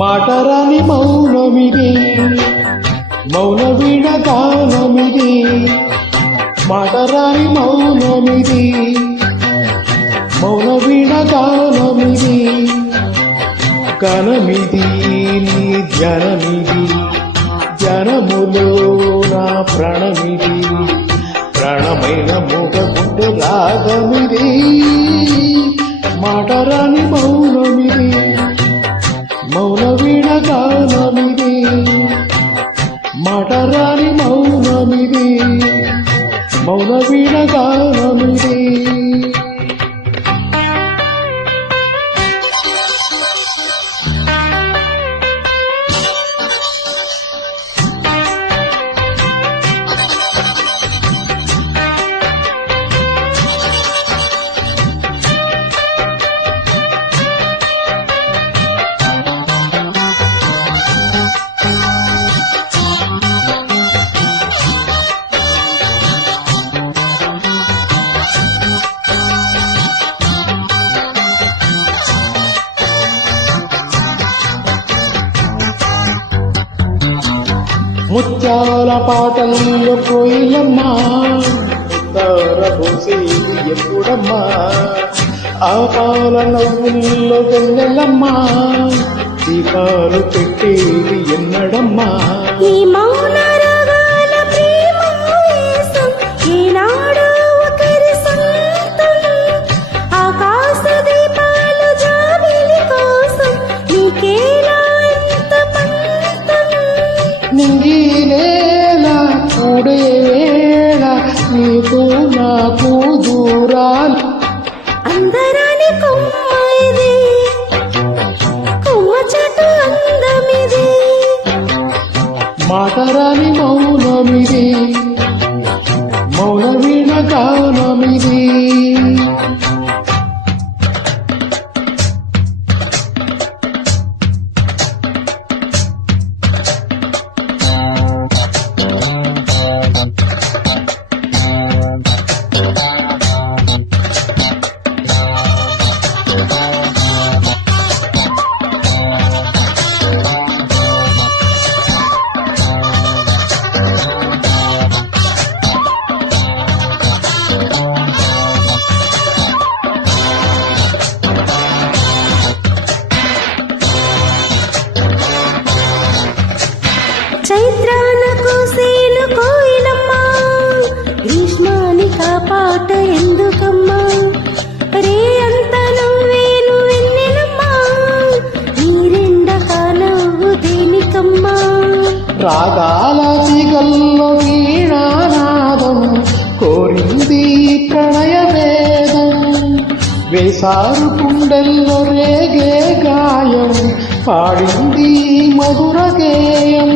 మాటరాని మౌనమిది మౌన వీణ గానమిది మాటరాని మౌనమిది మౌన వీణ గానమిది గణమిది నీ ధ్యానమిది ధ్యానములో నా ప్రాణమిది ప్రాణమైన మూగగుండె రాగమిది మాటరాని మౌనమిది మౌన వీణ గానమిది మాటరాని మౌనమిది మౌన వీణ గానమిది ముత్యాల పాటల్లో కోయిలమ్మా ముత్తరబోసేది ఎప్పుడమ్మా ఆ పాల నవ్వుల్లో వెన్నెలమ్మా దీపాలు పెట్టేది ఎన్నడమ్మా ఈ మౌన రాగాల ప్రేమ వేసం ఈనాడు ఒకరి సొంతం ఆకాశ దీపాలు జాబిలి కోసం నీకేలా ఇంత పంతం నింగి నేల కూడే వేళ నీకు నాకు దూరాలు అందరాని కొమ్మ ఇది కొమ్మ చెట్టు అందమిది మాటరాని మౌనమిది మౌన వీణ గానమిది చైత్రాన కోసేను కోయిలమ్మా గ్రీష్మాని కాపాట ఎందుకమ్మా రే అంత నువ్వేను వెన్నెలమ్మా నీరెండ కాలవు దేనికమ్మా రాగాల తీగల్లో వీణానాదం కోరింది ప్రణయ వేదం వేసారు కుండెల్లో రేగే గాయం పాడింది మధుర గేయం